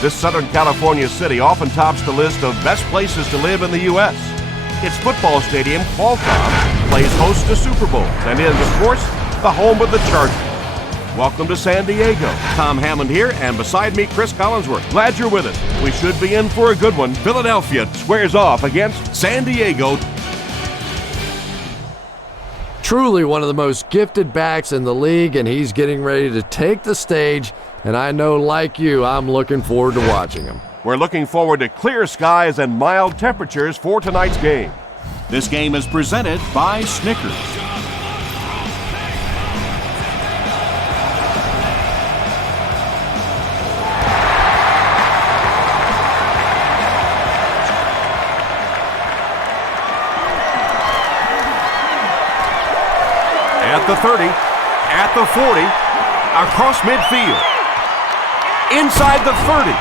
This Southern California city often tops the list of best places to live in the U.S. Its football stadium, Qualcomm, plays host to Super Bowls and is, of course, the home of the Chargers. Welcome to San Diego. Tom Hammond here, and beside me, Chris Collinsworth. Glad you're with us. We should be in for a good one. Philadelphia squares off against San Diego. Truly one of the most gifted backs in the league, and he's getting ready to take the stage, and I know, like you, I'm looking forward to watching him. We're looking forward to clear skies and mild temperatures for tonight's game. This game is presented by Snickers. At the 30, at the 40, across midfield, inside the 30.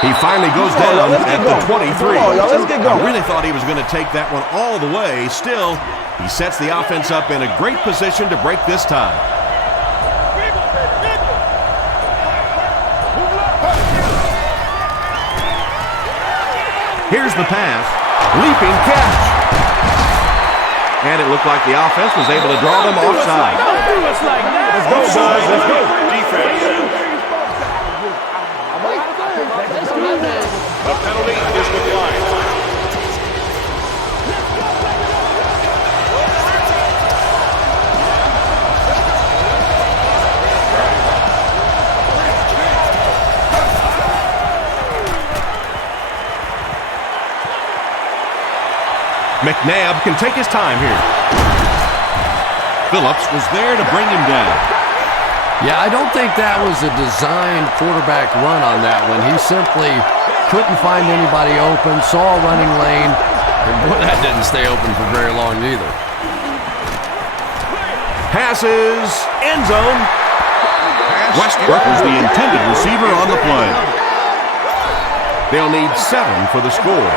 He finally goes down at the 23. I really thought he was going to take that one all the way. Still, he sets the offense up in a great position to break this tie. Here's the pass. Leaping catch. And it looked like the offense was able to draw them offside. Let's go, boys. Let's go. Defense. The penalty is declined. McNabb can take his time here. Phillips was there to bring him down. Yeah, I don't think that was a designed quarterback run on that one. He simply couldn't find anybody open, saw a running lane, and boy, that didn't stay open for very long either. Passes, end zone. Westbrook was the intended receiver on the play. They'll need 7 for the score.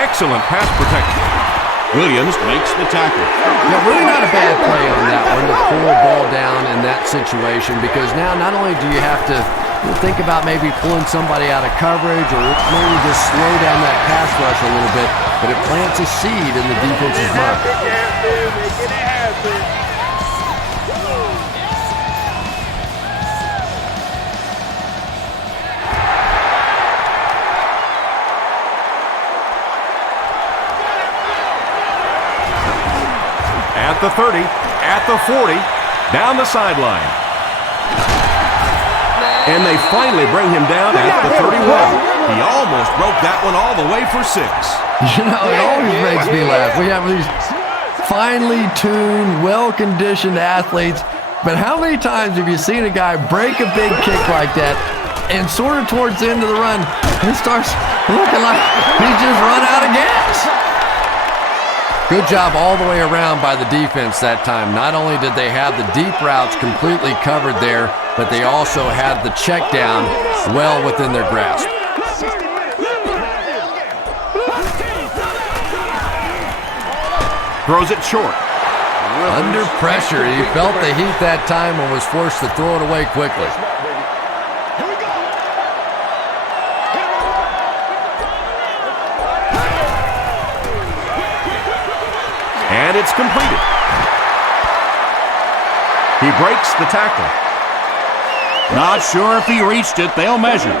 Excellent pass protection. Williams makes the tackle. Yeah, really not a bad play on that one to pull a ball down in that situation, because now not only do you have to think about maybe pulling somebody out of coverage or maybe just slow down that pass rush a little bit, but it plants a seed in the defense's mind. At the 30, at the 40, down the sideline. And they finally bring him down at the 31. He almost broke that one all the way for 6. You know, it always makes me laugh. We have these finely tuned, well-conditioned athletes, but how many times have you seen a guy break a big kick like that and sort of towards the end of the run, he starts looking like he's just run out of gas? Good job all the way around by the defense that time. Not only did they have the deep routes completely covered there, but they also had the check down well within their grasp. Throws it short. Under pressure, he felt the heat that time and was forced to throw it away quickly. And it's completed. He breaks the tackle. Not sure if he reached it. They'll measure.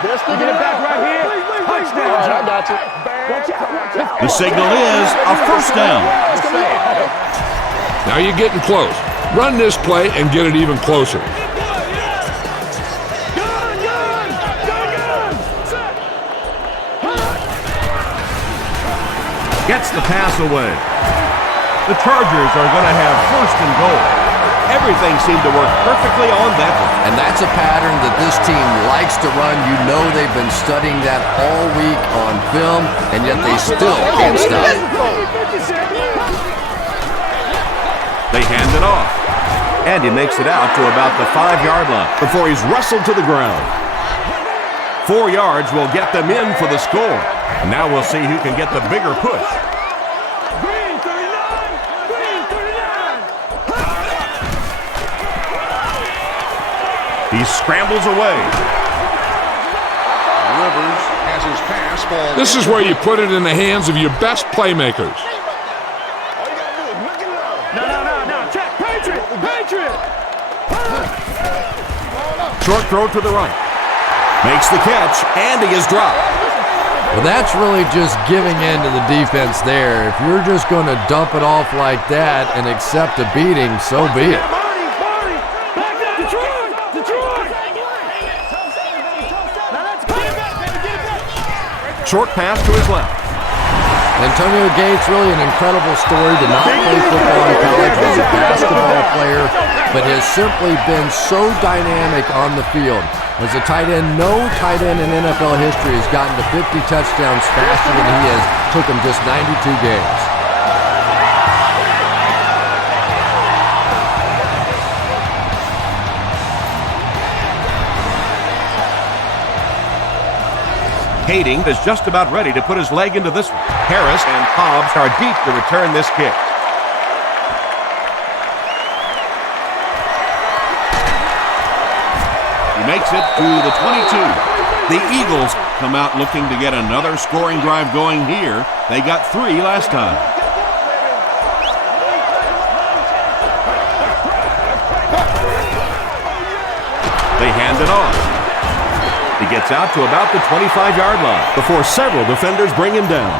They're sticking it back right here. Touchdown. I got you. The signal is a first down. Now you're getting close. Run this play and get it even closer. Gets the pass away. The Chargers are going to have first and goal. Everything seemed to work perfectly on that one. And that's a pattern that this team likes to run. You know they've been studying that all week on film, and yet they still can't stop. They hand it off. And he makes it out to about the 5-yard line before he's wrestled to the ground. 4 yards will get them in for the score. And now we'll see who can get the bigger push. He scrambles away. Rivers has his pass ball. This is where you put it in the hands of your best playmakers. No. Check. Patriot. Short throw to the right. Makes the catch, and he is dropped. Well, that's really just giving in to the defense there. If you're just going to dump it off like that and accept a beating, so be it. Short pass to his left. Antonio Gates, really an incredible story. Did not play football in college, was a basketball player, but has simply been so dynamic on the field. As a tight end, no tight end in NFL history has gotten to 50 touchdowns faster than he has. Took him just 92 games. Hayden is just about ready to put his leg into this one. Harris and Hobbs are deep to return this kick. He makes it to the 22. The Eagles come out looking to get another scoring drive going here. They got 3 last time. They hand it off. He gets out to about the 25-yard line before several defenders bring him down.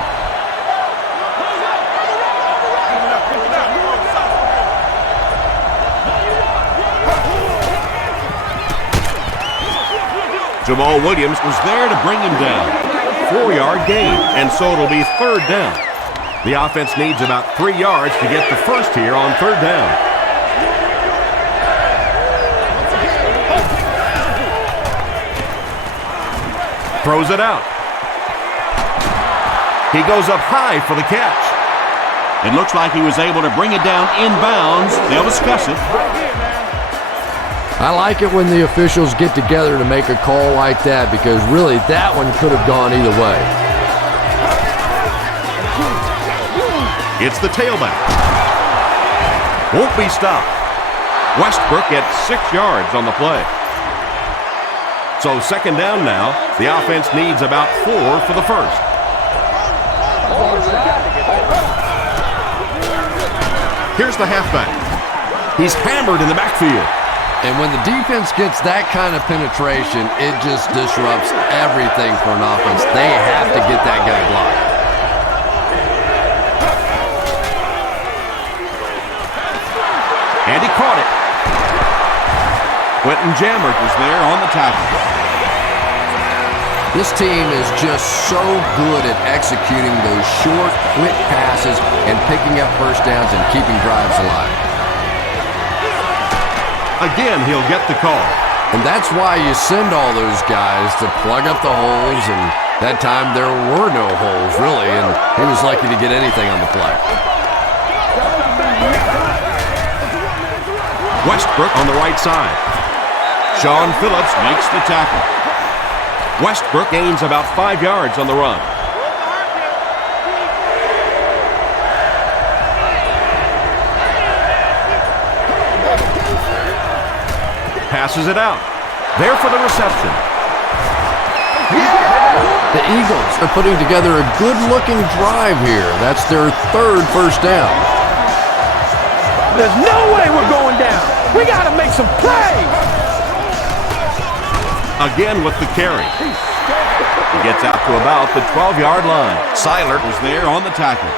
Jamal Williams was there to bring him down. 4-yard gain, and so it'll be 3rd down. The offense needs about 3 yards to get the first here on 3rd down. Throws it out. He goes up high for the catch. It looks like he was able to bring it down inbounds. They'll discuss it. I like it when the officials get together to make a call like that because really that one could have gone either way. It's the tailback. Won't be stopped. Westbrook gets 6 yards on the play. So 2nd down now. The offense needs about 4 for the first. Here's the halfback. He's hammered in the backfield. And when the defense gets that kind of penetration, it just disrupts everything for an offense. They have to get that guy blocked. And he caught it. Quentin Jammert was there on the tackle. This team is just so good at executing those short, quick passes and picking up first downs and keeping drives alive. Again, he'll get the call. And that's why you send all those guys to plug up the holes, and that time there were no holes, really, and he was lucky to get anything on the play. Westbrook on the right side. Sean Phillips makes the tackle. Westbrook gains about 5 yards on the run. Passes it out. There for the reception. The Eagles are putting together a good-looking drive here. That's their 3rd first down. There's no way we're going down. We got to make some plays. Again with the carry. He gets out to about the 12-yard line. Seilert was there on the tackle.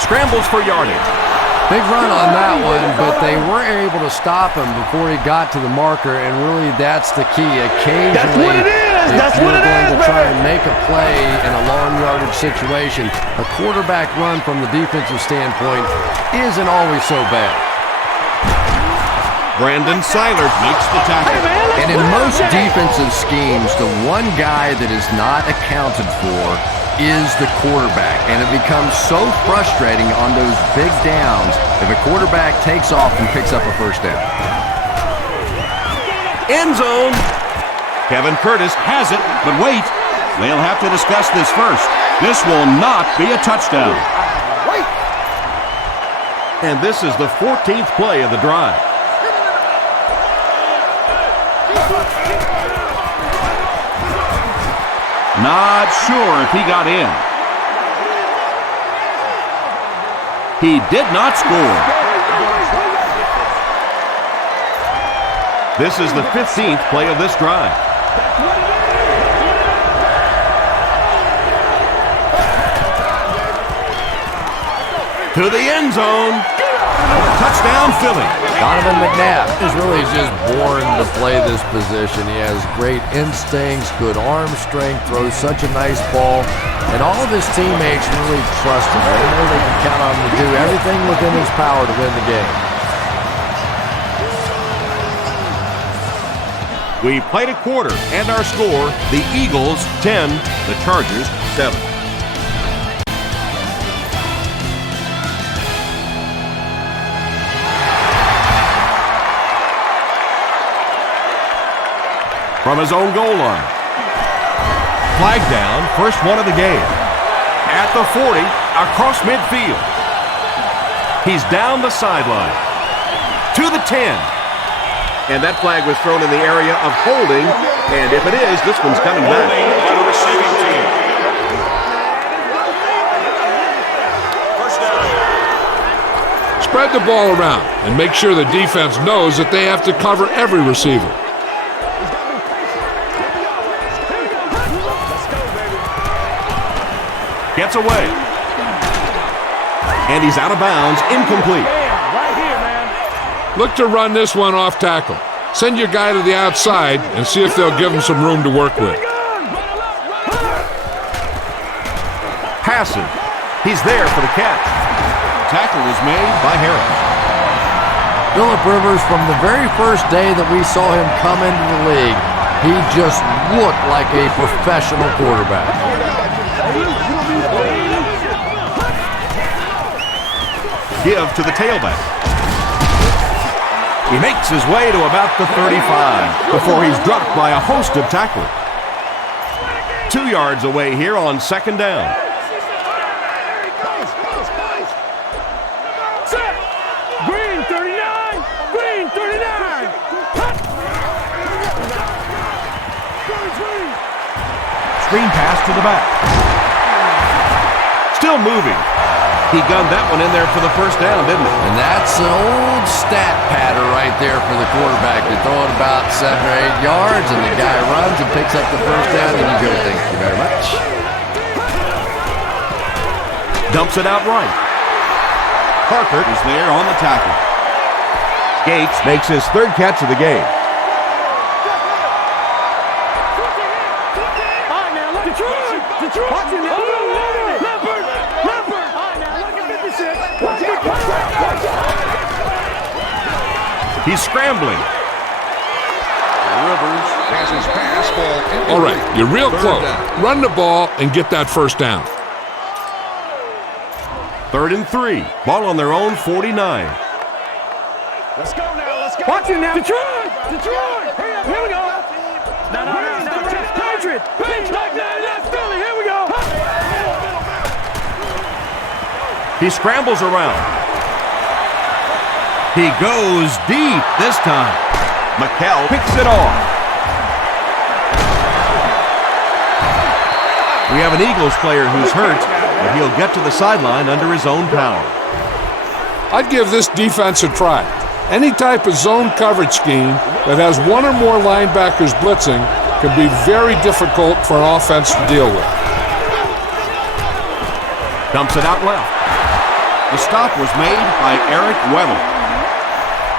Scrambles for yardage. Big run on that one, but they weren't able to stop him before he got to the marker, and really that's the key. Occasionally, That's what it is. That's what it is, going to try and make a play in a long yardage situation, a quarterback run from the defensive standpoint isn't always so bad. Brandon Seilert makes the tackle. And in most defensive schemes, the one guy that is not accounted for is the quarterback, and it becomes so frustrating on those big downs if a quarterback takes off and picks up a first down. End zone. Kevin Curtis has it, but wait. They'll have to discuss this first. This will not be a touchdown. And this is the 14th play of the drive. Not sure if he got in. He did not score. This is the 15th play of this drive. To the end zone. Touchdown, Philly. Donovan McNabb is really just born to play this position. He has great instincts, good arm strength, throws such a nice ball, and all of his teammates really trust him. They know they can count on him to do everything within his power to win the game. We played a quarter, and our score, the Eagles 10, the Chargers 7. From his own goal line. Flag down, first one of the game. At the 40, across midfield. He's down the sideline. To the 10. And that flag was thrown in the area of holding. And if it is, this one's coming back. By the receiving team. First down. Spread the ball around and make sure the defense knows that they have to cover every receiver. Gets away. And he's out of bounds, incomplete. Right here, man. Look to run this one off tackle. Send your guy to the outside and see if they'll give him some room to work with. Passing. He's there for the catch. Tackle was made by Harris. Phillip Rivers, from the very first day that we saw him come into the league, he just looked like a professional quarterback. Give to the tailback. He makes his way to about the 35 before he's dropped by a host of tacklers. 2 yards away here on second down. Set. Green 39. Green 39. Screen pass to the back. Still moving. He gunned that one in there for the first down, didn't he? And that's an old stat pattern right there for the quarterback. You throw it about 7 or 8 yards, and the guy runs and picks up the first down, and you go, thank you very much. Dumps it out right. Parker is there on the tackle. Gates makes his third catch of the game. He's scrambling. Rivers has his pass ball. All right, you're real close. Run the ball and get that first down. 3rd and 3. Ball on their own 49. Let's go now. Let's go. Watch it now. Detroit. Detroit. Here we go. No. Patriot. That's Philly. Here we go. He scrambles around. He goes deep this time. McCall picks it off. We have an Eagles player who's hurt, but he'll get to the sideline under his own power. I'd give this defense a try. Any type of zone coverage scheme that has one or more linebackers blitzing can be very difficult for an offense to deal with. Dumps it out left. The stop was made by Eric Weddle.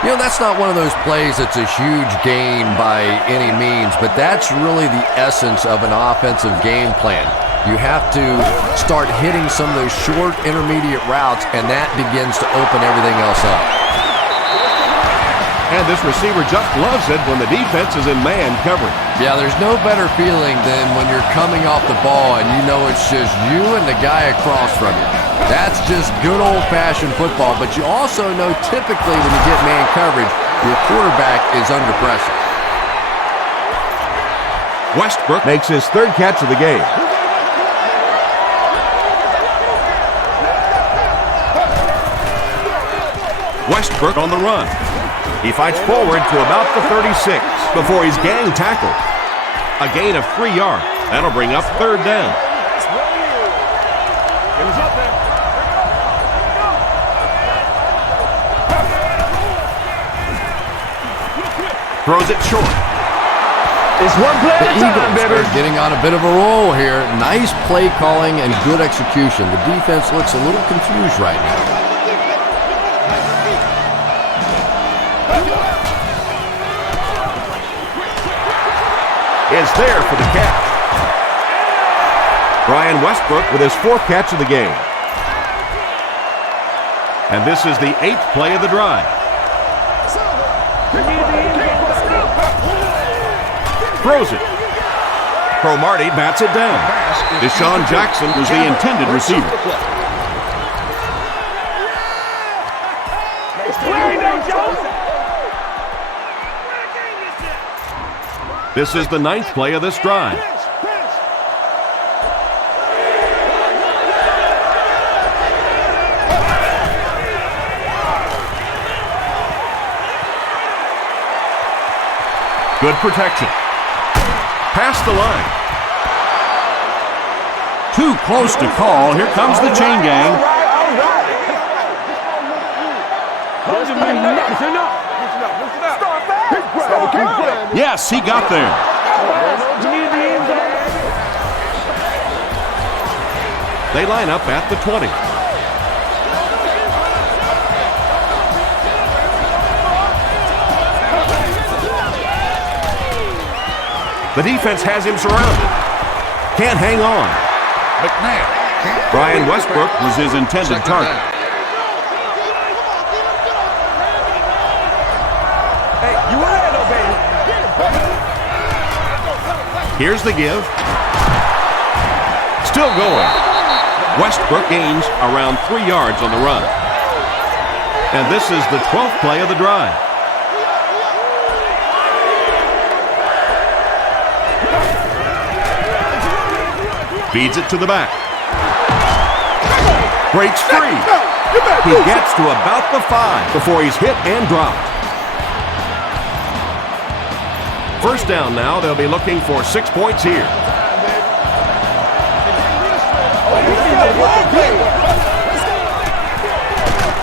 You know, that's not one of those plays that's a huge gain by any means, but that's really the essence of an offensive game plan. You have to start hitting some of those short, intermediate routes, and that begins to open everything else up. And this receiver just loves it when the defense is in man coverage. Yeah, there's no better feeling than when you're coming off the ball and you know it's just you and the guy across from you. That's just good old-fashioned football, but you also know typically when you get man coverage, your quarterback is under pressure. Westbrook makes his third catch of the game. Westbrook on the run. He fights forward to about the 36 before he's gang tackled. A gain of 3 yards. That'll bring up third down. Throws it short. It's one play at a time, baby. Are getting on a bit of a roll here. Nice play calling and good execution. The defense looks a little confused right now. Is there for the catch. Brian Westbrook with his fourth catch of the game. And this is the 8th play of the drive. Throws it. Cromartie bats it down. Deshaun Jackson was the intended receiver. This is the 9th play of this drive. Good protection. Past the line. Too close to call. Here comes the chain gang. Yes, he got there. They line up at the 20. The defense has him surrounded. Can't hang on. Brian Westbrook was his intended target. Here's the give. Still going. Westbrook gains around 3 yards on the run. And this is the 12th play of the drive. Feeds it to the back. Breaks free. He gets to about the 5 before he's hit and dropped. First down now. They'll be looking for 6 points here.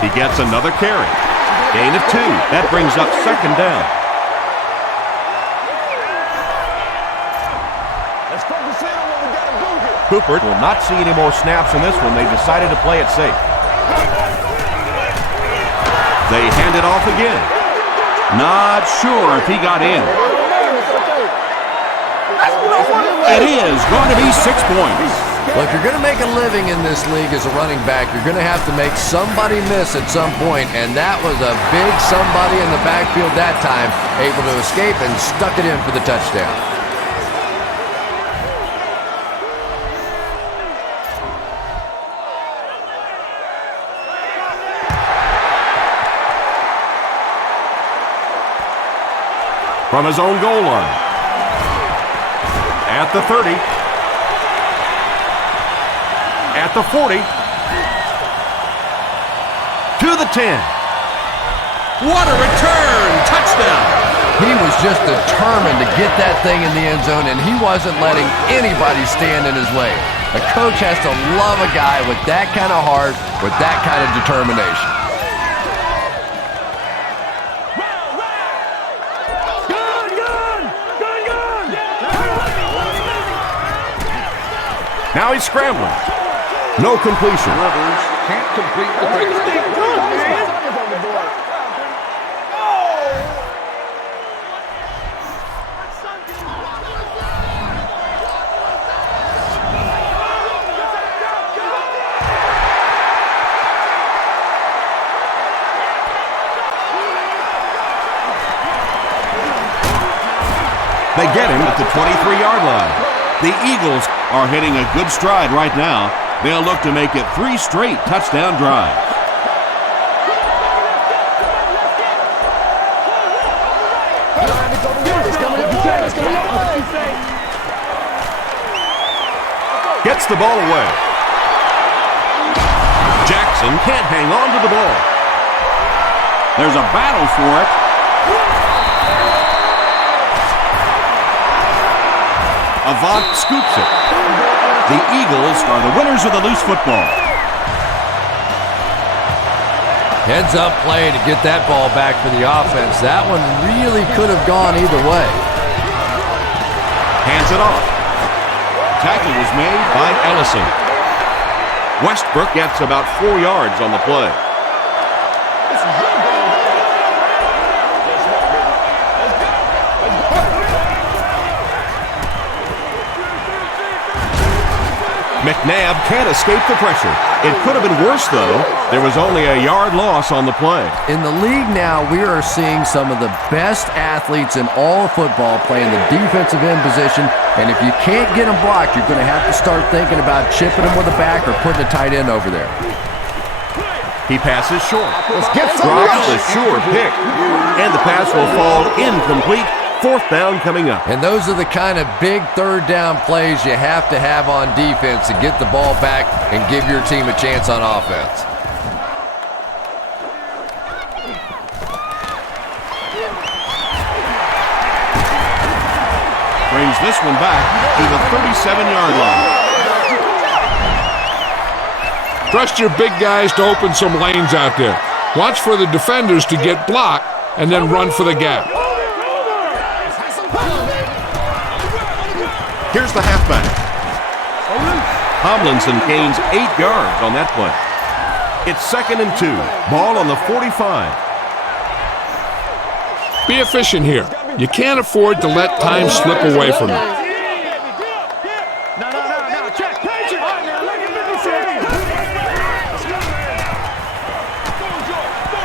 He gets another carry. Gain of 2. That brings up second down. Cooper will not see any more snaps in this one. They decided to play it safe. They hand it off again. Not sure if he got in. It is going to be 6 points. Look, you're going to make a living in this league as a running back. You're going to have to make somebody miss at some point, and that was a big somebody in the backfield that time, able to escape and stuck it in for the touchdown. From his own goal line. At the 30. At the 40. To the 10. What a return! Touchdown! He was just determined to get that thing in the end zone, and he wasn't letting anybody stand in his way. A coach has to love a guy with that kind of heart, with that kind of determination. Now he's scrambling. No completion. Can't complete the thing. They get him at the 23-yard line. The Eagles are hitting a good stride right now. They'll look to make it 3 straight touchdown drives. Gets the ball away. Jackson can't hang on to the ball. There's a battle for it. Avant scoops it. The Eagles are the winners of the loose football. Heads up play to get that ball back for the offense. That one really could have gone either way. Hands it off. Tackle was made by Ellison. Westbrook gets about 4 yards on the play. McNabb can't escape the pressure. It could have been worse, though. There was only a yard loss on the play. In the league now, we are seeing some of the best athletes in all of football playing the defensive end position, and if you can't get them blocked, you're going to have to start thinking about chipping them with a back or putting a tight end over there. He passes short. Drops the sure pick. And the pass will fall incomplete. 4th down coming up. And those are the kind of big 3rd down plays you have to have on defense to get the ball back and give your team a chance on offense. Brings this one back to the 37-yard line. Trust your big guys to open some lanes out there. Watch for the defenders to get blocked and then run for the gap. Here's the halfback. Tomlinson gains 8 yards on that play. It's 2nd and 2. Ball on the 45. Be efficient here. You can't afford to let time slip away from you.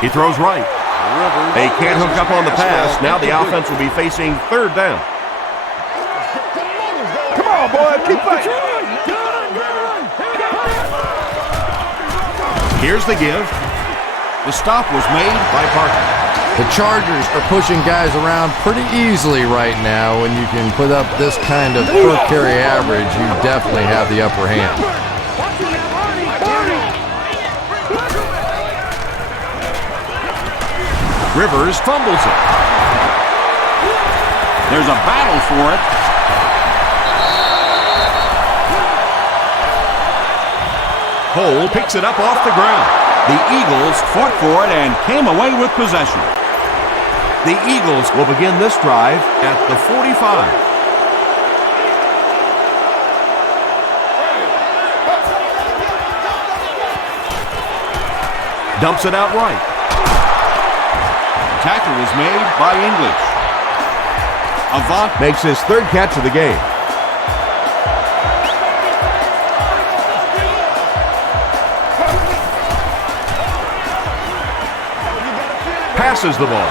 He throws right. They can't hook up on the pass. Now the offense will be facing 3rd down. Boy, keep fighting. Here's the give. The stop was made by Parker. The Chargers are pushing guys around pretty easily right now. When you can put up this kind of per carry average, you definitely have the upper hand. Rivers fumbles it. There's a battle for it. Cole picks it up off the ground. The Eagles fought for it and came away with possession. The Eagles will begin this drive at the 45. Dumps it out right. Tackle was made by English. Avant Makes his 3rd catch of the game. Passes the ball.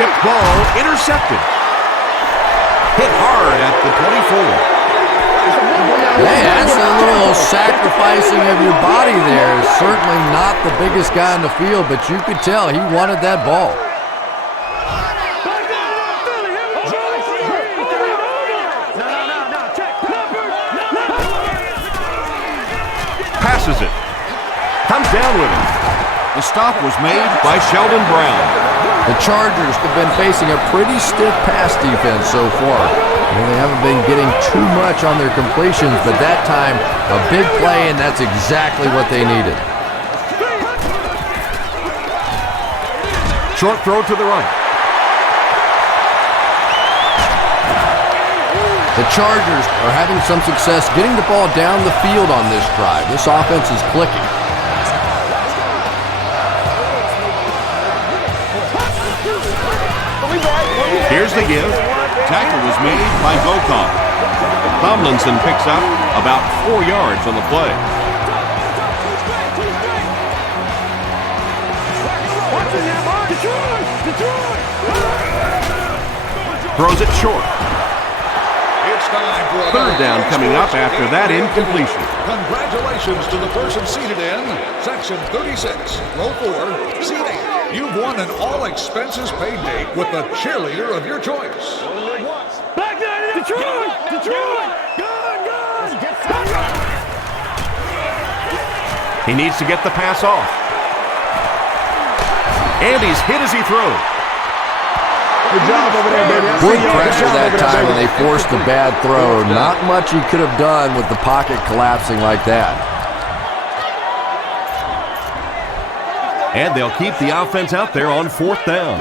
Tipped ball intercepted. Hit hard at the 24. Hey, that's a little sacrificing of your body there. Certainly not the biggest guy on the field, but you could tell he wanted that ball. Passes it. Comes down with it. The stop was made by Sheldon Brown. The Chargers have been facing a pretty stiff pass defense so far. They haven't been getting too much on their completions, but that time, a big play, and that's exactly what they needed. Short throw to the right. The Chargers are having some success getting the ball down the field on this drive. This offense is clicking. Here's the give. Tackle was made by Gokon. Tomlinson picks up about 4 yards on the play. Throws it short. Third down coming up after that incompletion. Congratulations to the person seated in Section 36, Row 4, Seat 8. You've won an all-expenses-paid date with the cheerleader of your choice. Black Knight, Detroit! Detroit! Gun! He needs to get the pass off. And he's hit as he throws. Good job over there, baby. Good pressure that time when they forced the bad throw. Not much he could have done with the pocket collapsing like that. And they'll keep the offense out there on fourth down.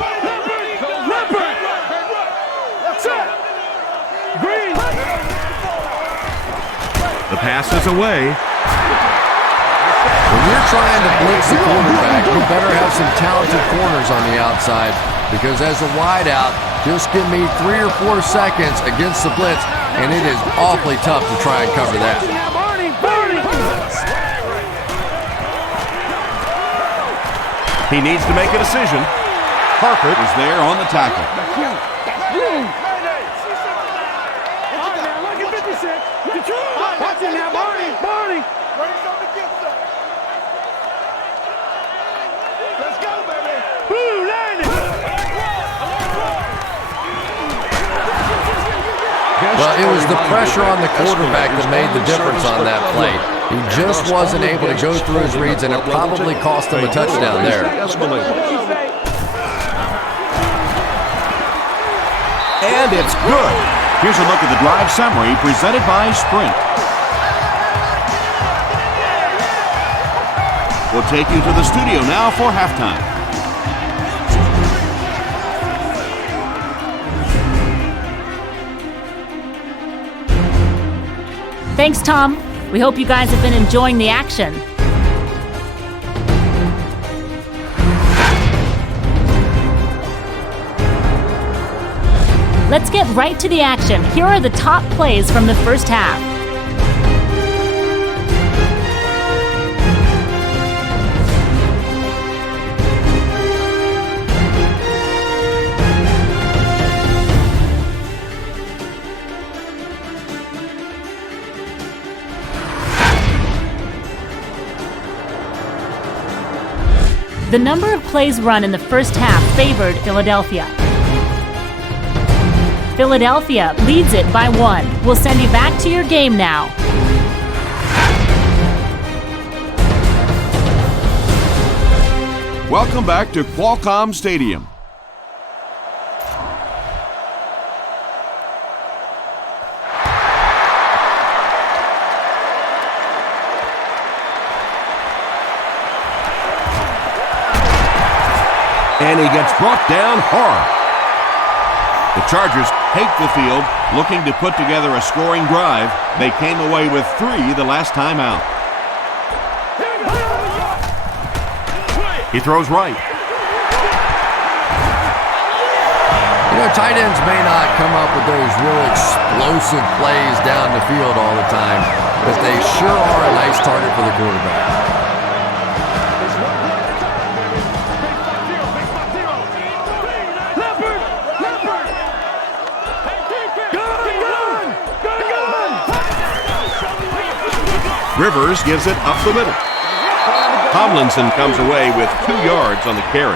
The pass is away. When you're trying to blitz the quarterback, you better have some talented corners on the outside, because as a wideout, just give me 3 or 4 seconds against the blitz, and it is awfully tough to try and cover that. He needs to make a decision. Harpert is there on the tackle. Well, it was the pressure on the quarterback that made the difference on that play. He just wasn't able to go through his reads, and it probably cost him a touchdown there. And it's good. Here's a look at the drive summary presented by Sprint. We'll take you to the studio now for halftime. Thanks, Tom. We hope you guys have been enjoying the action. Let's get right to the action. Here are the top plays from the first half. The number of plays run in the first half favored Philadelphia. Philadelphia leads it by 1. We'll send you back to your game now. Welcome back to Qualcomm Stadium. And he gets brought down hard. The Chargers take the field, looking to put together a scoring drive. They came away with 3 the last time out. He throws right. You know, tight ends may not come up with those real explosive plays down the field all the time, but they sure are a nice target for the quarterback. Rivers gives it up the middle. Tomlinson comes away with 2 yards on the carry.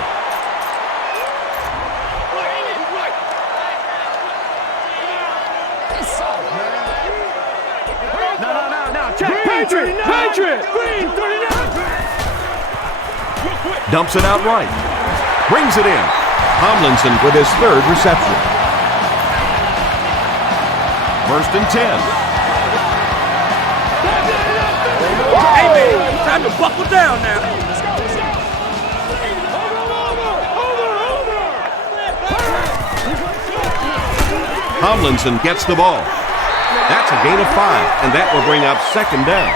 Patriot! Dumps it out right. Brings it in. Tomlinson with his 3rd reception. 1st and 10. Hey, man, time to buckle down now. Tomlinson gets the ball. That's a gain of 5, and that will bring up 2nd down.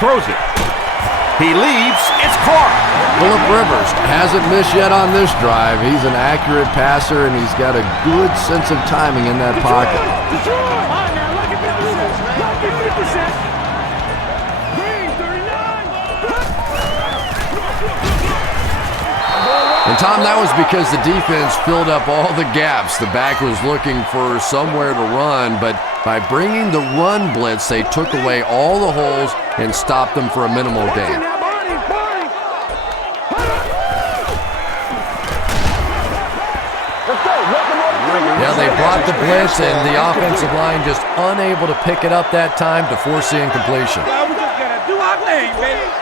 Throws it. He leaps. It's caught. Phillip Rivers hasn't missed yet on this drive. He's an accurate passer, and he's got a good sense of timing in that pocket. And Tom, that was because the defense filled up all the gaps. The back was looking for somewhere to run, but by bringing the run blitz, they took away all the holes and stopped them for a minimal gain. Yeah, they brought the blitz, and the offensive line just unable to pick it up that time to force the incompletion. We're just gonna do our thing, baby.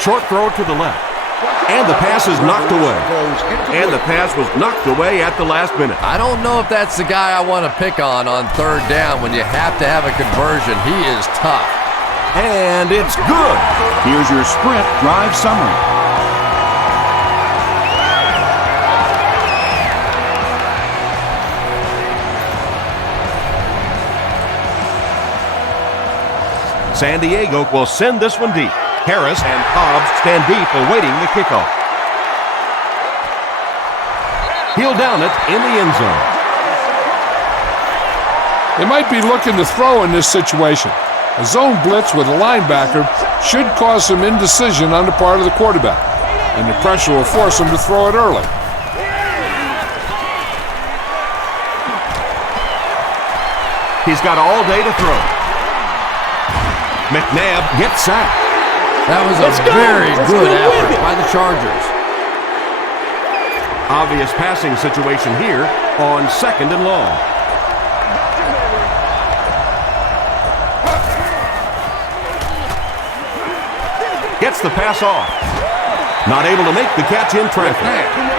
Short throw to the left. And the pass is knocked away. And the pass was knocked away at the last minute. I don't know if that's the guy I want to pick on third down when you have to have a conversion. He is tough. And it's good. Here's your sprint drive summary. San Diego will send this one deep. Harris and Hobbs stand deep awaiting the kickoff. He'll down it in the end zone. They might be looking to throw in this situation. A zone blitz with a linebacker should cause some indecision on the part of the quarterback, and the pressure will force him to throw it early. He's got all day to throw. McNabb gets sacked. That was a very good effort by the Chargers. Obvious passing situation here on 2nd and long. Gets the pass off. Not able to make the catch in traffic.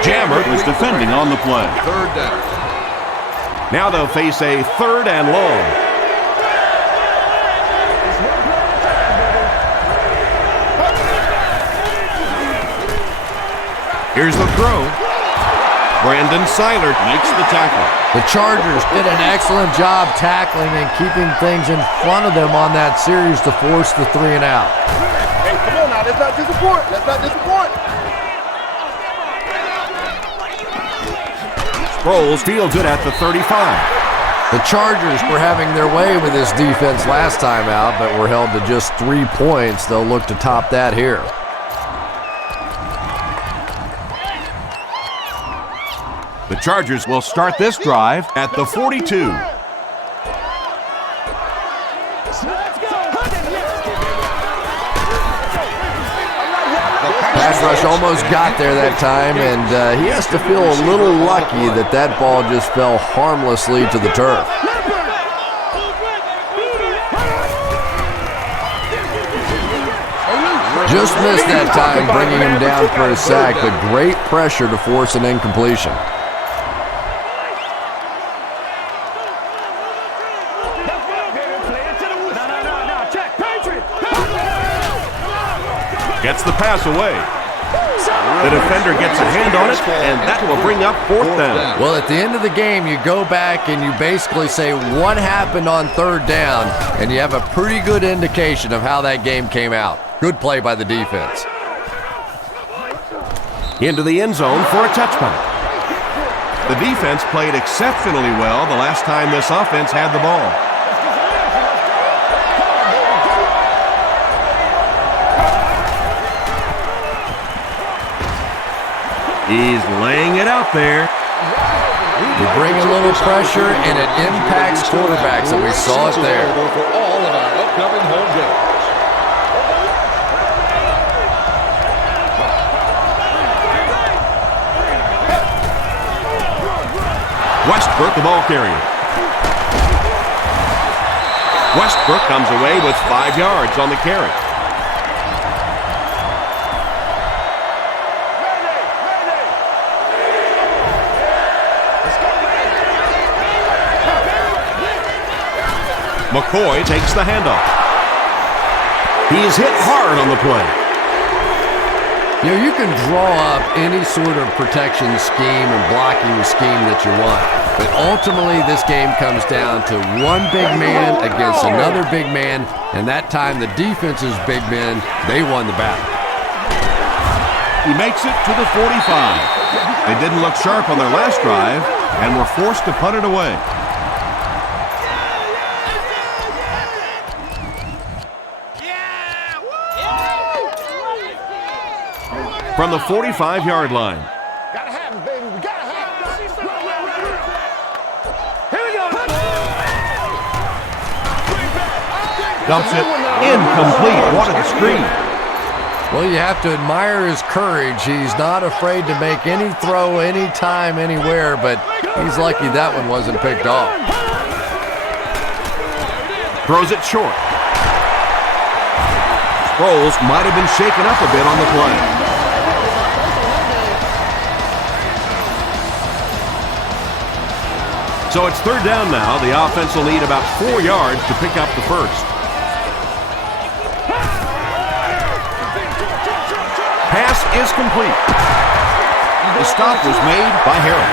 Jammer was defending on the play. Third down. Now they'll face a 3rd and long. Here's the throw. Brandon Seiler makes the tackle. The Chargers did an excellent job tackling and keeping things in front of them on that series to force the 3 and out. Hey, come on now. Let's not disappoint. Let's not disappoint. Sproles fields it at the 35. The Chargers were having their way with this defense last time out, but were held to just 3 points. They'll look to top that here. The Chargers will start this drive at the 42. Pass rush almost got there that time, and he has to feel a little lucky that that ball just fell harmlessly to the turf. Just missed that time, bringing him down for a sack, but great pressure to force an incompletion. Gets the pass away. The defender gets a hand on it, and that will bring up 4th down. Well, at the end of the game, you go back and you basically say what happened on 3rd down, and you have a pretty good indication of how that game came out. Good play by the defense. Into the end zone for a touchback. The defense played exceptionally well the last time this offense had the ball. He's laying it out there. You bring a little pressure, and it impacts quarterbacks, and we saw it there. For all of our upcoming home games. Westbrook, the ball carrier. Westbrook comes away with 5 yards on the carry. McCoy takes the handoff. He's hit hard on the play. You know, you can draw up any sort of protection scheme and blocking scheme that you want, but ultimately this game comes down to one big man against another big man, and that time the defense's big men, they won the battle. He makes it to the 45. They didn't look sharp on their last drive, and were forced to punt it away. From the 45-yard line. Gotta have it, baby. We gotta have it. Here we go. Dumps it incomplete. Wanted the screen. Well, you have to admire his courage. He's not afraid to make any throw, anytime, anywhere, but he's lucky that one wasn't picked off. Throws it short. Sproles might have been shaken up a bit on the play. So it's third down now. The offense will need about 4 yards to pick up the first. Pass is complete. The stop was made by Harris.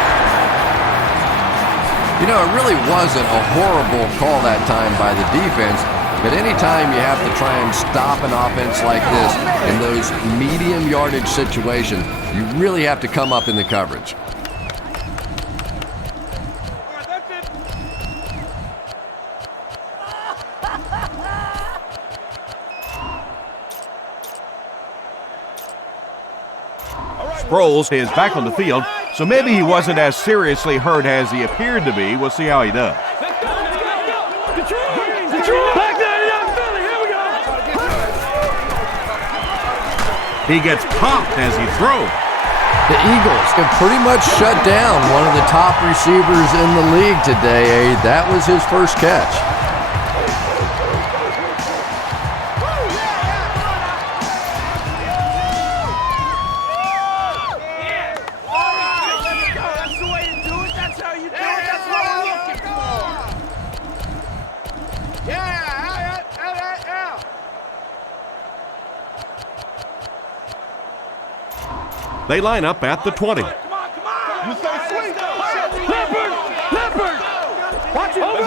You know, it really wasn't a horrible call that time by the defense, but anytime you have to try and stop an offense like this in those medium yardage situations, you really have to come up in the coverage. Sproles is back on the field, so maybe he wasn't as seriously hurt as he appeared to be. We'll see how he does. He gets popped as he throws. The Eagles have pretty much shut down one of the top receivers in the league today. That was his first catch. They line up at the 20. You say sweet. Leopard. Watch it. Over.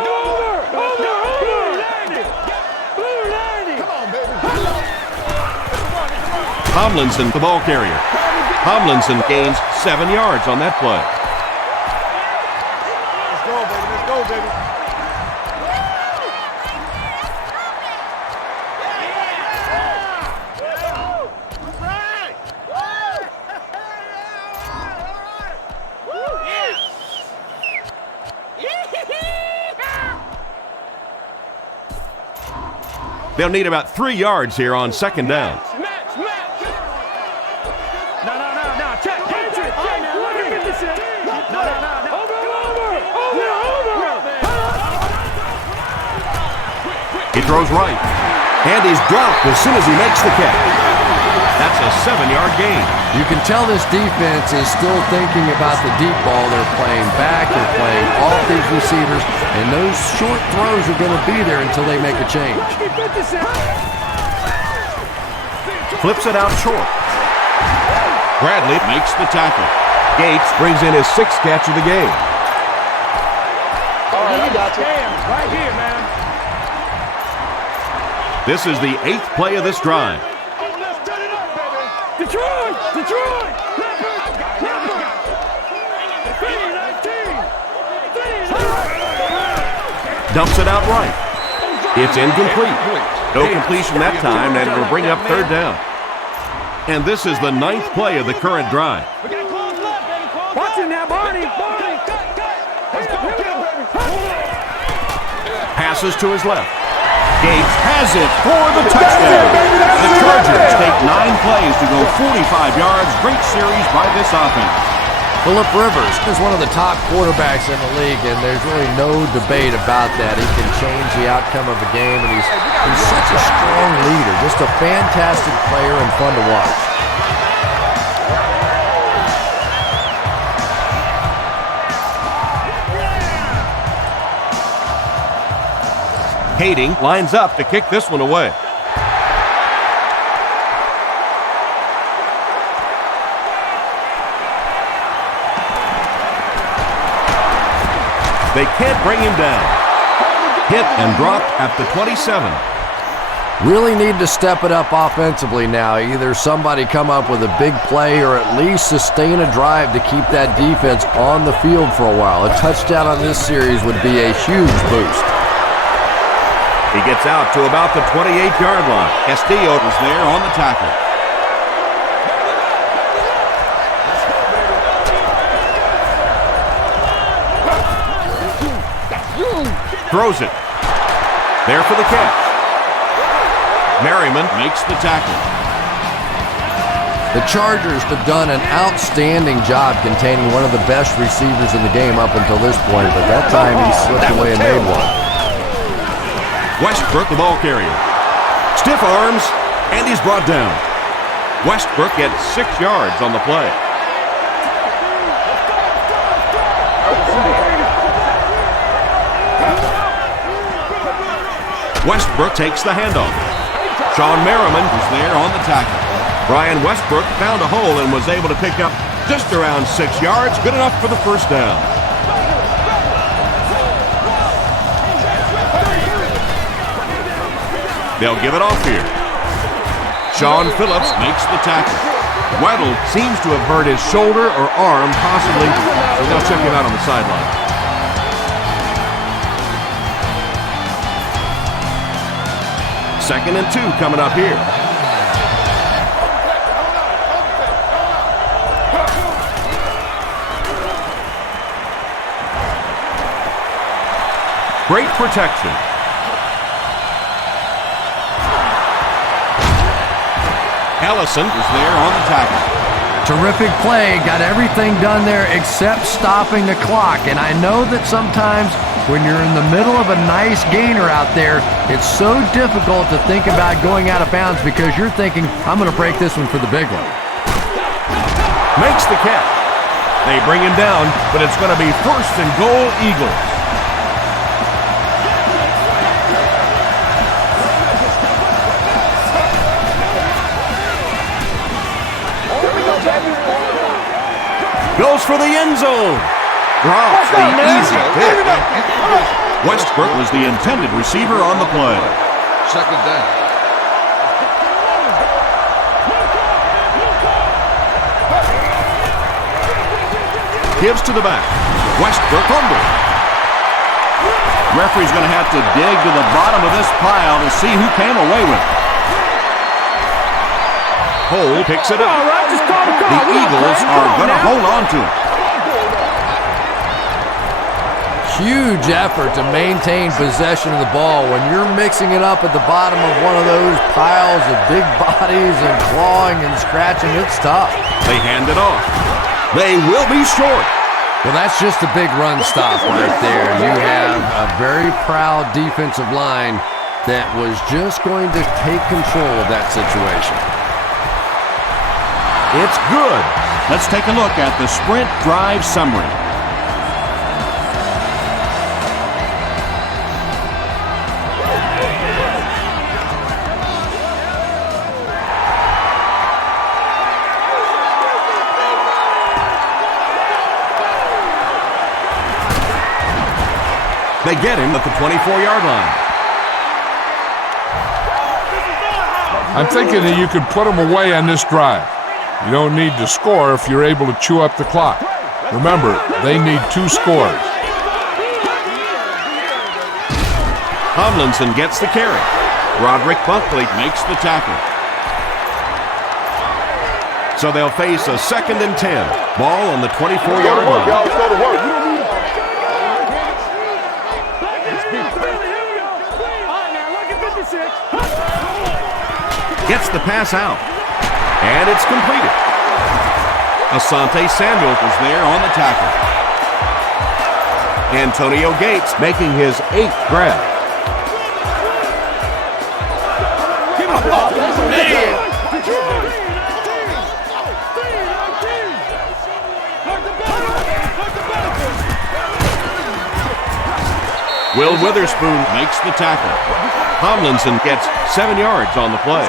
Come on, baby. Tomlinson, the ball carrier. Tomlinson gains 7 yards on that play. Let's go, baby. Let's go, baby. They'll need about 3 yards here on second down. No. Check. Look at this. No. Over. He throws right. And he's dropped as soon as he makes the catch. That's a 7-yard gain. You can tell this defense is still thinking about the deep ball. They're playing back, they're playing off these receivers, and those short throws are going to be there until they make a change. Flips it out short. Bradley makes the tackle. Gates brings in his 6th catch of the game. All right, I got you. Right here, man. This is the 8th play of this drive. Detroit! Dumps it out right. It's incomplete. No completion that time, and it'll bring up third down. And this is the 9th play of the current drive. Watch it now, Barney. Passes to his left. Gates has it for the touchdown. The Chargers take 9 plays to go 45 yards. Great series by this offense. Phillip Rivers is one of the top quarterbacks in the league, and there's really no debate about that. He can change the outcome of a game, and he's such a strong leader, just a fantastic player and fun to watch. Kading lines up to kick this one away. They can't bring him down. Hit and dropped at the 27. Really need to step it up offensively now. Either somebody come up with a big play or at least sustain a drive to keep that defense on the field for a while. A touchdown on this series would be a huge boost. He gets out to about the 28-yard line. Castillo is there on the tackle. Throws it. There for the catch. Merriman makes the tackle. The Chargers have done an outstanding job containing one of the best receivers in the game up until this point, but that time he slipped away and made one. Westbrook, the ball carrier. Stiff arms, and he's brought down. Westbrook gets 6 yards on the play. Westbrook takes the handoff. Sean Merriman was there on the tackle. Brian Westbrook found a hole and was able to pick up just around 6 yards, good enough for the first down. They'll give it off here. Sean Phillips makes the tackle. Weddle seems to have hurt his shoulder or arm, possibly, so they'll check him out on the sideline. Second and 2 coming up here. Great protection. Ellison is there on the tackle. Terrific play. Got everything done there except stopping the clock. And I know that sometimes when you're in the middle of a nice gainer out there, it's so difficult to think about going out of bounds because you're thinking, I'm going to break this one for the big one. Makes the catch. They bring him down, but it's going to be first and goal, Eagles. Goes for the end zone. Drops the easy pick. Westbrook was the intended receiver on the play. Second down. Gives to the back. Westbrook fumble. Referee's going to have to dig to the bottom of this pile to see who came away with it. Cole picks it up. The Eagles are going to hold on to it. Huge effort to maintain possession of the ball when you're mixing it up at the bottom of one of those piles of big bodies and clawing and scratching. It's tough. They hand it off. They will be short. Well, that's just a big run stop right there. You have a very proud defensive line that was just going to take control of that situation. It's good. Let's take a look at the sprint drive summary. They get him at the 24-yard line. I'm thinking that you could put them away on this drive. You don't need to score if you're able to chew up the clock. Remember, they need 2 scores. Tomlinson gets the carry. Roderick Buckley makes the tackle. So they'll face a 2nd and 10. Ball on the 24-yard line. Gets the pass out. And it's completed. Asante Samuel was there on the tackle. Antonio Gates making his 8th grab. Will Witherspoon makes the tackle. Tomlinson gets 7 yards on the play.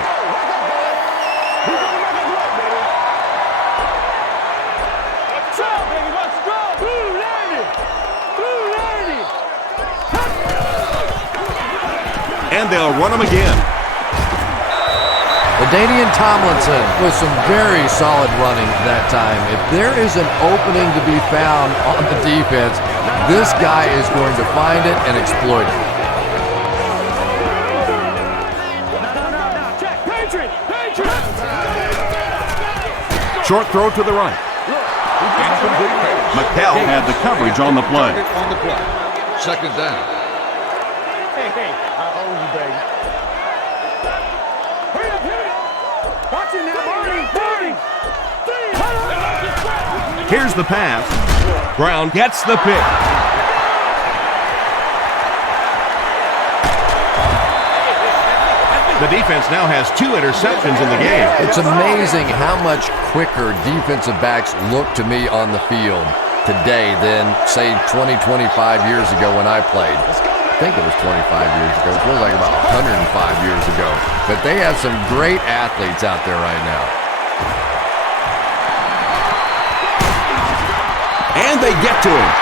And they'll run him again. LaDainian Tomlinson with some very solid running that time. If there is an opening to be found on the defense, this guy is going to find it and exploit it. Short throw to the right. McHale had the coverage on the play. Second down. Hey, I owe you, baby. Hurry up. Watch it now, Barney. Here's the pass. Brown gets the pick. The defense now has 2 interceptions in the game. It's amazing how much quicker defensive backs look to me on the field today than, say, 20, 25 years ago when I played. I think it was 25 years ago. It feels like about 105 years ago. But they have some great athletes out there right now. And they get to him.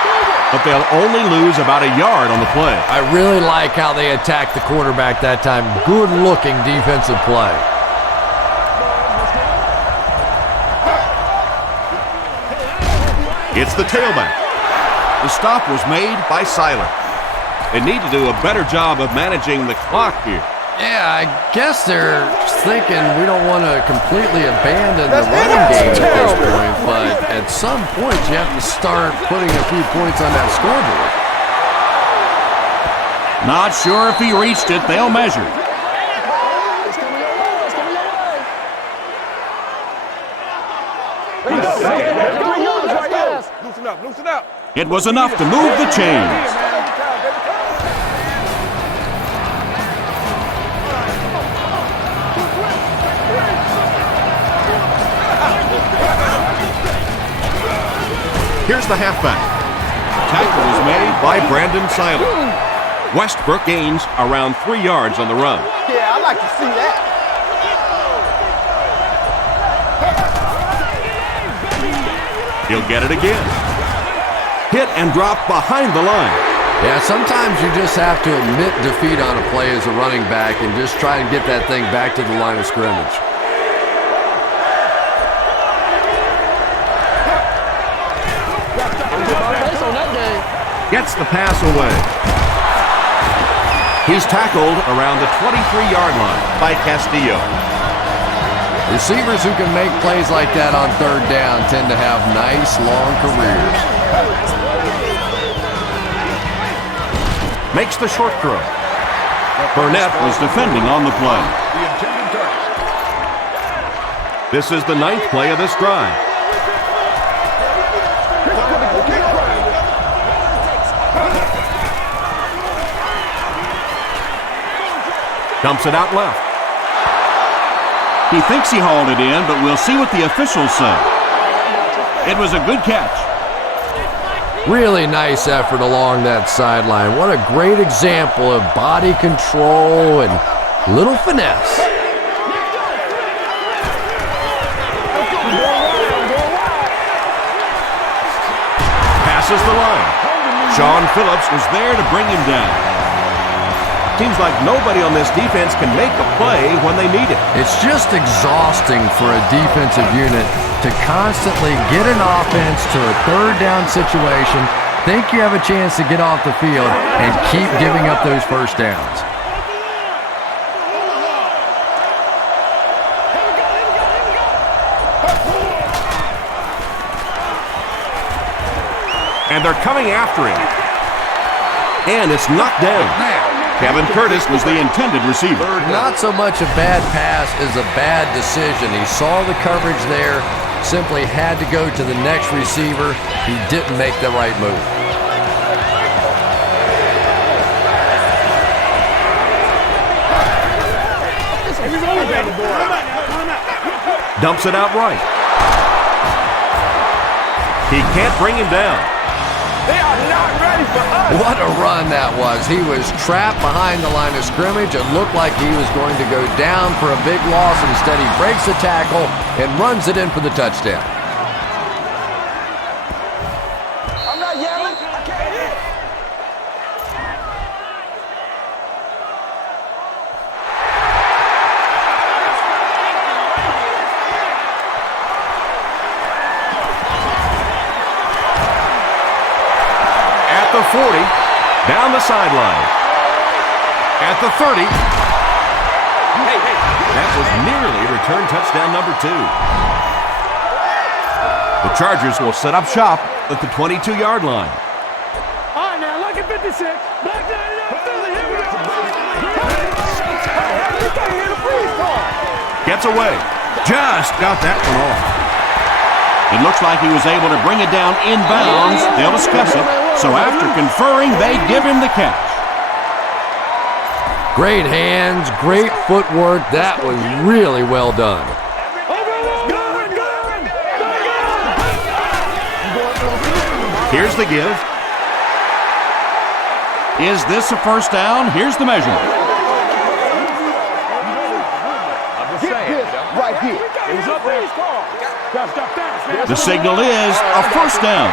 But they'll only lose about a yard on the play. I really like how they attacked the quarterback that time. Good-looking defensive play. It's the tailback. The stop was made by Seiler. They need to do a better job of managing the clock here. Yeah, I guess they're thinking we don't want to completely abandon the running game at this point, but at some point you have to start putting a few points on that scoreboard. Not sure if he reached it. They'll measure. Loosen up. It was enough to move the chains. Here's the halfback. Tackle was made by Brandon Seiler. Westbrook gains around 3 yards on the run. Yeah, I like to see that. He'll get it again. Hit and drop behind the line. Yeah, sometimes you just have to admit defeat on a play as a running back and just try and get that thing back to the line of scrimmage. Gets the pass away. He's tackled around the 23-yard line by Castillo. Receivers who can make plays like that on third down tend to have nice, long careers. Makes the short throw. Burnett was defending on the play. This is the 9th play of this drive. Dumps it out left. He thinks he hauled it in, but we'll see what the officials say. It was a good catch. Really nice effort along that sideline. What a great example of body control and little finesse. Passes the line. Sean Phillips was there to bring him down. Seems like nobody on this defense can make a play when they need it. It's just exhausting for a defensive unit to constantly get an offense to a third down situation, think you have a chance to get off the field, and keep giving up those first downs. And they're coming after him. And it's knocked down. Kevin Curtis was the intended receiver. Not so much a bad pass as a bad decision. He saw the coverage there, simply had to go to the next receiver. He didn't make the right move. Dumps it out right. He can't bring him down. They are not ready for us. What a run that was. He was trapped behind the line of scrimmage. It looked like he was going to go down for a big loss. Instead, he breaks the tackle and runs it in for the touchdown. I'm not yelling. I can't hit. 40, down the sideline. At the 30. That was nearly return touchdown number 2. The Chargers will set up shop at the 22-yard line. All right, now look at 56. Back down it up, Philly. Here we go. Gets away. Just got that one off. It looks like he was able to bring it down inbounds. They'll discuss it. So after conferring, they give him the catch. Great hands, great footwork. That was really well done. Here's the give. Is this a first down? Here's the measurement. Right here. It was up there. The signal is a first down.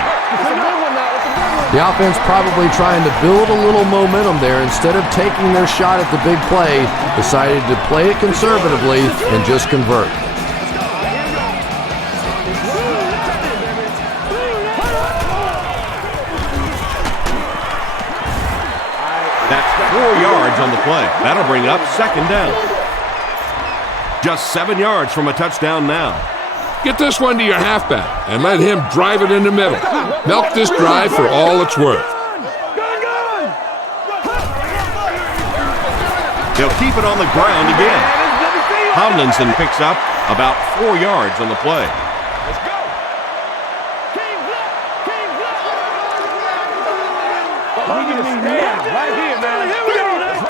The offense probably trying to build a little momentum there. Instead of taking their shot at the big play, decided to play it conservatively and just convert. That's 4 yards on the play. That'll bring up second down. Just 7 yards from a touchdown now. Get this one to your halfback and let him drive it in the middle. Milk this drive for all it's worth. They'll keep it on the ground again. Tomlinson picks up about 4 yards on the play. Let's go. We need a stand right here, man. Here we go. 19.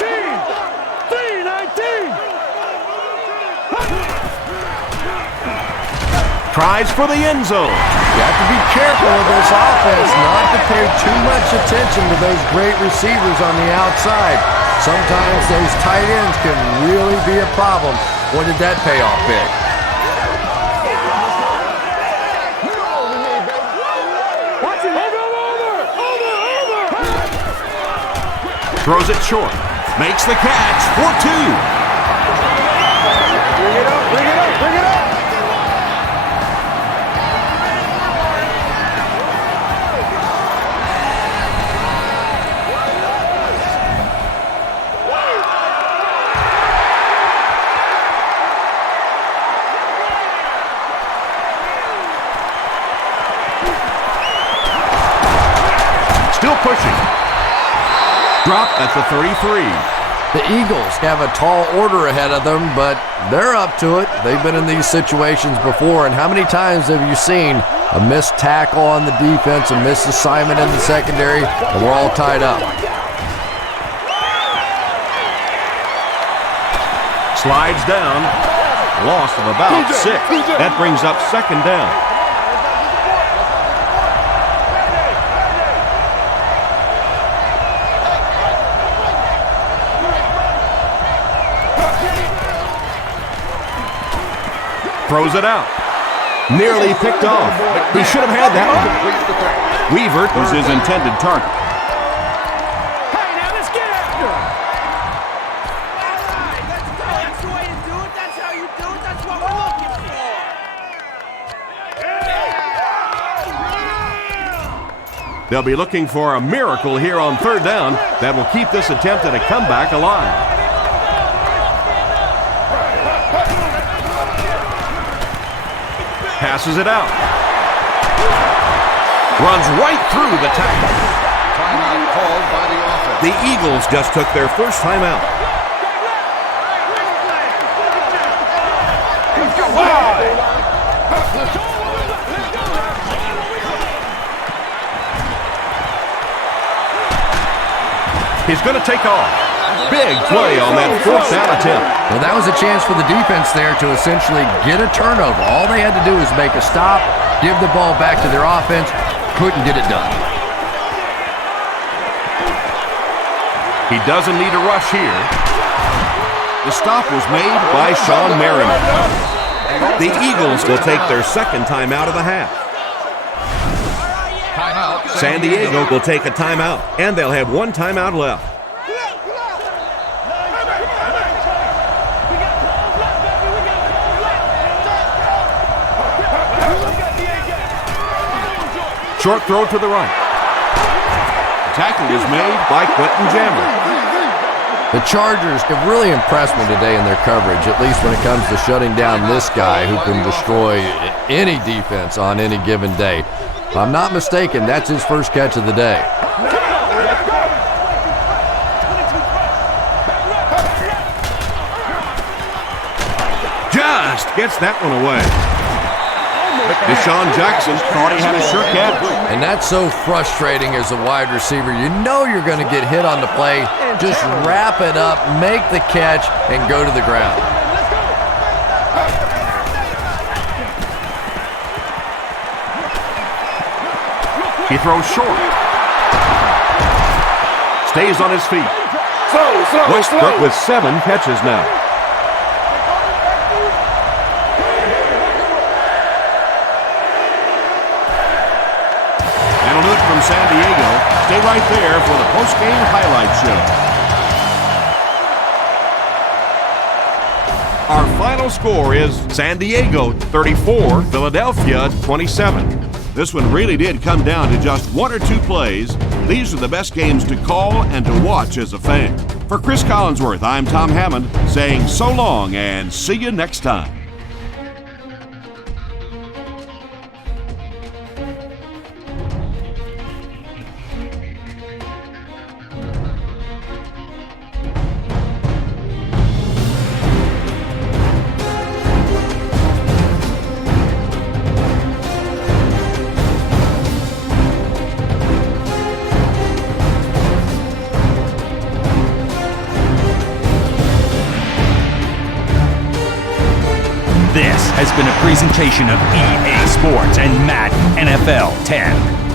Tries for the end zone. You have to be careful with this offense not to pay too much attention to those great receivers on the outside. Sometimes those tight ends can really be a problem. What did that payoff big? Watch it. Over. Throws it short. Makes the catch for 2. Bring it up. Still pushing. Dropped at the 33. The Eagles have a tall order ahead of them, but they're up to it. They've been in these situations before, and how many times have you seen a missed tackle on the defense, a missed assignment in the secondary, and we're all tied up? Slides down. Loss of about 6. That brings up second down. Throws it out. Nearly picked off. He should have had that one. Weaver was his intended target. Hey, now let's get after him. That's the way you do it. That's how you do it. That's what we're looking for. They'll be looking for a miracle here on third down that will keep this attempt at a comeback alive. Passes it out. Runs right through the tackle. Timeout called by the offense. The Eagles just took their first timeout. He's going to take off. Big play on that fourth down attempt. Well, that was a chance for the defense there to essentially get a turnover. All they had to do was make a stop, give the ball back to their offense. Couldn't get it done. He doesn't need a rush here. The stop was made by Sean Merriman. The Eagles will take their second timeout of the half. Timeout. San Diego will take a timeout, and they'll have one timeout left. Short throw to the right. tackle was made by Quentin Jammer. The Chargers have really impressed me today in their coverage, at least when it comes to shutting down this guy who can destroy any defense on any given day. If I'm not mistaken, that's his first catch of the day. Just gets that one away. Deshaun Jackson thought he had a sure catch. And that's so frustrating as a wide receiver. You know you're going to get hit on the play. Just wrap it up, make the catch, and go to the ground. He throws short. Stays on his feet. Westbrook with 7 catches now. From San Diego. Stay right there for the post-game highlight show. Our final score is San Diego 34, Philadelphia 27. This one really did come down to just 1 or 2 plays. These are the best games to call and to watch as a fan. For Chris Collinsworth, I'm Tom Hammond saying so long and see you next time. This has been a presentation of EA Sports and Madden NFL 10.